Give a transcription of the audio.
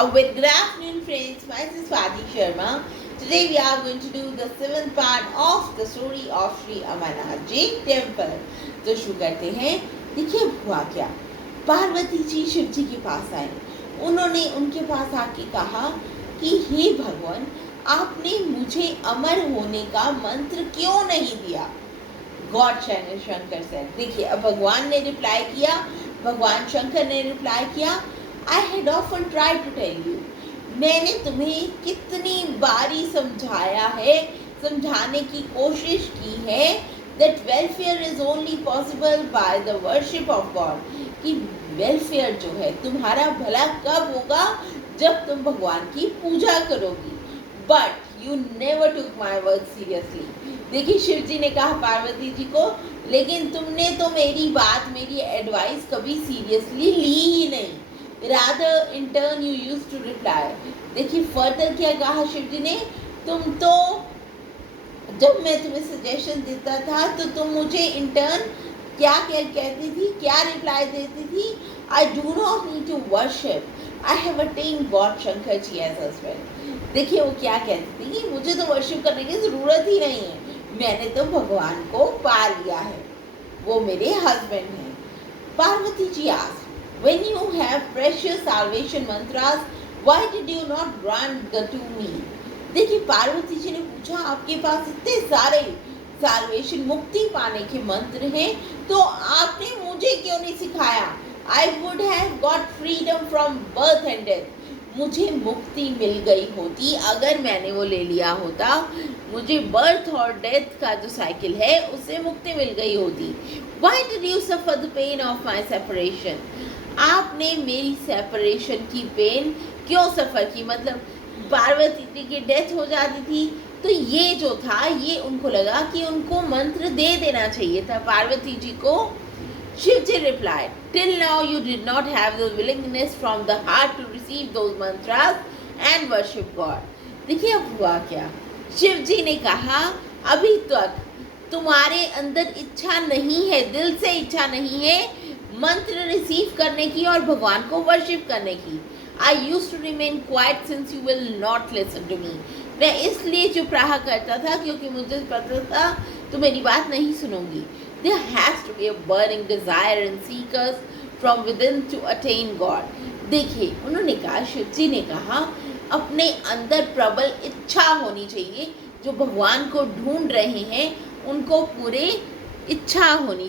A very good afternoon, friends. Myself Swati Sharma. Today we are going to do the seventh part of the story of Sri Amarnath Jain Temple. तो शुरू करते हैं। देखिए हुआ क्या, पार्वती जी शिव जी के पास आए। उन्होंने उनके पास आके कहा कि हे भगवान, आपने मुझे अमर होने का मंत्र क्यों नहीं दिया। गॉड शंकर से देखिए, अब भगवान ने रिप्लाई किया, भगवान शंकर ने रिप्लाई किया, I had often try to tell you, मैंने तुम्हें कितनी बारी समझाया है, समझाने की कोशिश की है, that welfare is only possible by the worship of God, कि वेलफेयर जो है, तुम्हारा भला कब होगा, जब तुम भगवान की पूजा करोगी। But you never took my work seriously. देखिए शिव जी ने कहा पार्वती जी को, लेकिन तुमने तो मेरी बात, मेरी एडवाइस कभी सीरियसली ली ही नहीं। Rather in turn you used to reply। देखिए फर्दर क्या कहा शिव जी ने, तुम तो जब मैं तुम्हें सजेशन देता था तो तुम मुझे इन टर्न क्या क्या कहती थी, क्या रिप्लाई देती थी, I do not need to worship, I have attend God Shankar ji as well. देखिए वो क्या कहती थी कि मुझे तो वर्शिप करने की ज़रूरत ही नहीं है, मैंने तो भगवान को पा लिया है, वो मेरे हस्बैंड हैं। Parvati ji asked, when you have precious salvation mantras, why did you not grant the to me? देखिए पार्वती जी ने पूछा, आपके पास इतने सारे साल्वेशन मुक्ति पाने के मंत्र हैं, तो आपने मुझे क्यों नहीं सिखाया। I would have got freedom from birth and death। मुझे मुक्ति मिल गई होती अगर मैंने वो ले लिया होता, मुझे बर्थ और डेथ का जो साइकिल है उससे मुक्ति मिल गई होती। Why did you suffer the pain of my separation? आपने मेरी सेपरेशन की पेन क्यों सफ़र की, मतलब पार्वती जी की डेथ हो जाती थी तो ये जो था, ये उनको लगा कि उनको मंत्र दे देना चाहिए था पार्वती जी को। Shiv ji replied, till now you did not have the willingness from the heart to receive those mantras and worship God. देखिए अब हुआ क्या, शिव जी ने कहा अभी तक तुम्हारे अंदर इच्छा नहीं है, दिल से इच्छा नहीं है मंत्र रिसीव करने की और भगवान को वर्शिप करने की। I used to remain quiet since you will not listen to me. मैं इसलिए चुप रहा करता था क्योंकि मुझे पता था तो मेरी बात नहीं सुनोगी। There has to be a burning desire in seekers from within to attain God. देखिए उन्होंने कहा, शिव जी ने कहा, अपने अंदर प्रबल इच्छा होनी चाहिए, जो भगवान को ढूंढ रहे हैं उनको पूरे इच्छा होनी चाहिए।